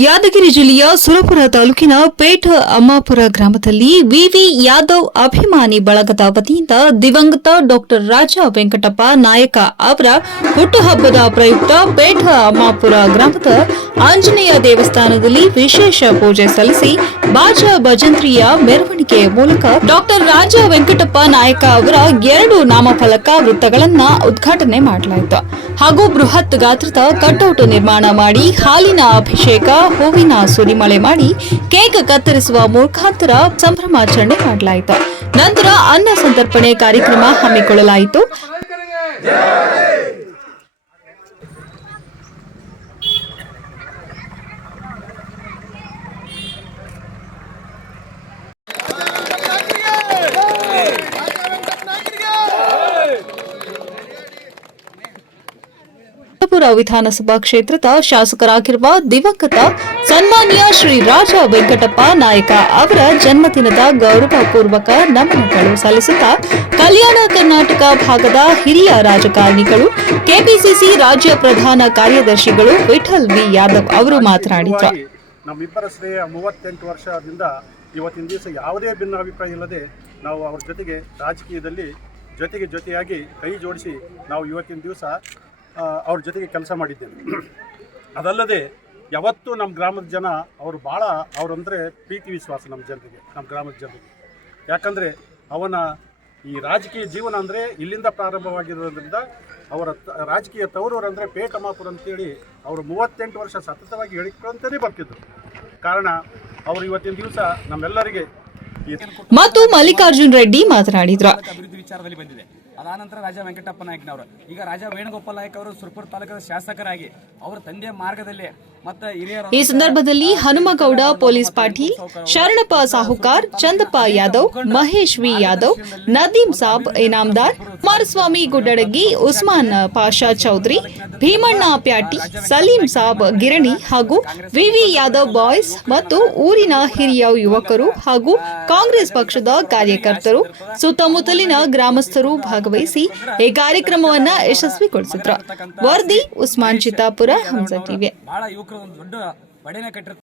ಯಾದಗಿರಿ ಜಿಲ್ಲೆಯ ಸುರಪುರ ತಾಲೂಕಿನ ಪೇಠ ಅಮ್ಮಾಪುರ ಗ್ರಾಮದಲ್ಲಿ ವಿವಿ ಯಾದವ್ ಅಭಿಮಾನಿ ಬಳಗದ ವತಿಯಿಂದ ದಿವಂಗತ ಡಾ ರಾಜ ವೆಂಕಟಪ್ಪ ನಾಯಕ ಅವರ ಹುಟ್ಟುಹಬ್ಬದ ಪ್ರಯುಕ್ತ ಪೇಠ ಅಮ್ಮಾಪುರ ಗ್ರಾಮದ ಆಂಜನೇಯ ದೇವಸ್ಥಾನದಲ್ಲಿ ವಿಶೇಷ ಪೂಜೆ ಸಲ್ಲಿಸಿ ಬಾಜಾ ಭಜಂತ್ರಿಯ ಮೆರವಣಿಗೆ ಮೂಲಕ ಡಾ ರಾಜ ವೆಂಕಟಪ್ಪ ನಾಯಕ ಅವರ 2 ನಾಮಫಲಕ ವೃತ್ತಗಳನ್ನು ಉದ್ಘಾಟನೆ ಮಾಡಲಾಯಿತು ಹಾಗೂ ಬೃಹತ್ ಗಾತ್ರದ ಕಟೌಟ್ ನಿರ್ಮಾಣ ಮಾಡಿ ಹಾಲಿನ ಅಭಿಷೇಕ ಹೂವಿನ ಸುರಿಮಳೆ ಮಾಡಿ ಕೇಕ್ ಕತ್ತರಿಸುವ ಮುಖಾಂತರ ಸಂಭ್ರಮಾಚರಣೆ ಮಾಡಲಾಯಿತು. ನಂತರ ಅನ್ನ ಸಂತರ್ಪಣೆ ಕಾರ್ಯಕ್ರಮ ಹಮ್ಮಿಕೊಳ್ಳಲಾಯಿತು. ವಿಧಾನಸಭಾ ಕ್ಷೇತ್ರದ ಶಾಸಕರಾಗಿರುವ ದಿವಂಗತ ಸನ್ಮಾನ್ಯ ಶ್ರೀ ರಾಜ ವೆಂಕಟಪ್ಪ ನಾಯಕ ಅವರ ಜನ್ಮದಿನದ ಗೌರವಪೂರ್ವಕ ನಮನಗಳು ಸಲ್ಲಿಸುತ್ತಾ ಕಲ್ಯಾಣ ಕರ್ನಾಟಕ ಭಾಗದ ಹಿರಿಯ ರಾಜಕಾರಣಿಗಳು ಕೆಪಿಸಿಸಿ ರಾಜ್ಯ ಪ್ರಧಾನ ಕಾರ್ಯದರ್ಶಿಗಳು ವಿಠಲ್ ವಿ ಯಾದವ್ ಅವರು ಮಾತನಾಡಿದರು. ನಮ್ಮಿಬ್ಬರ ಶ್ರೇಯ 38 ವರ್ಷದಿಂದ ಇವತ್ತಿನ ದಿವಸ ಯಾವುದೇ ಭಿನ್ನಾಭಿಪ್ರಾಯ ಇಲ್ಲದೆ ನಾವು ಅವರ ಜೊತೆಗೆ ರಾಜಕೀಯದಲ್ಲಿ ಜೊತೆಯಾಗಿ ಕೈ ಜೋಡಿಸಿ ನಾವು ಇವತ್ತಿನ ದಿವಸ ಅವ್ರ ಜೊತೆಗೆ ಕೆಲಸ ಮಾಡಿದ್ದೇನೆ. ಅದಲ್ಲದೆ ಯಾವತ್ತೂ ನಮ್ಮ ಗ್ರಾಮದ ಜನ ಅವರು ಭಾಳ ಅವರಂದರೆ ಪ್ರೀತಿ ವಿಶ್ವಾಸ ನಮ್ಮ ಜನರಿಗೆ, ನಮ್ಮ ಗ್ರಾಮದ ಜನರಿಗೆ. ಯಾಕಂದರೆ ಅವನ ಈ ರಾಜಕೀಯ ಜೀವನ ಅಂದರೆ ಇಲ್ಲಿಂದ ಪ್ರಾರಂಭವಾಗಿರೋದ್ರಿಂದ ಅವರ ರಾಜಕೀಯ ತವರೂರು ಅಂದರೆ ಪೇಠ ಅಮ್ಮಾಪುರ ಅಂತೇಳಿ ಅವರು 38 ವರ್ಷ ಸತತವಾಗಿ ಹೇಳಿಕೊಂತಲೇ ಬರ್ತಿದ್ರು. ಕಾರಣ ಅವರು ಇವತ್ತಿನ ದಿವಸ ನಮ್ಮೆಲ್ಲರಿಗೆ ಮತ್ತು ಮಲ್ಲಿಕಾರ್ಜುನ್ ರೆಡ್ಡಿ ಮಾತನಾಡಿದರು. ಅಭಿವೃದ್ಧಿ ವಿಚಾರದಲ್ಲಿ ಬಂದಿದೆ. ಅದಾನಂತರ ರಾಜ ವೆಂಕಟಪ್ಪ ನಾಯಕನವರು ಈಗ ರಾಜ ವೇಣುಗೋಪಾಲ್ ನಾಯಕ್ ಅವರು ಸುರಪುರ ತಾಲೂಕಿನ ಶಾಸಕರಾಗಿ ಅವರ ತಂದೆಯ ಮಾರ್ಗದಲ್ಲಿ ಮತ್ತೆ ಹಿರಿಯರ ಈ ಸಂದರ್ಭದಲ್ಲಿ ಹನುಮಗೌಡ ಪೊಲೀಸ್ ಪಾಟೀಲ್, ಶರಣಪ್ಪ ಸಾಹುಕಾರ್, ಚಂದಪ್ಪ ಯಾದವ್, ಮಹೇಶ್ ವಿ ಯಾದವ್, ನದೀಂ ಸಾಬ್ ಇನಾಮದಾರ್, ಕುಮಾರಸ್ವಾಮಿ ಗುಡ್ಡಡಗಿ, ಉಸ್ಮಾನ್ ಪಾಷಾ ಚೌಧರಿ, ಭೀಮಣ್ಣ ಪ್ಯಾಟಿ, ಸಲೀಂ ಸಾಬ್ ಗಿರಣಿ ಹಾಗೂ ವಿವಿ ಯಾದವ್ ಬಾಯ್ಸ್ ಮತ್ತು ಊರಿನ ಹಿರಿಯ ಯುವಕರು ಹಾಗೂ ಕಾಂಗ್ರೆಸ್ ಪಕ್ಷದ ಕಾರ್ಯಕರ್ತರು, ಸುತ್ತಮುತ್ತಲಿನ ಗ್ರಾಮಸ್ಥರು ಭಾಗವಹಿಸಿ ಈ ಕಾರ್ಯಕ್ರಮವನ್ನು ಯಶಸ್ವಿಗೊಳಿಸಿದ್ರು. ವರದಿ ಉಸ್ಮಾನ್ ಚಿತ್ತಾಪುರ, ಹಂಸ ಟಿವಿ. ಬಹಳ ಯುವಕರು ಒಂದು ದೊಡ್ಡ ಬಡೆನ ಕಟ್ಟಿರ್ತಾರೆ.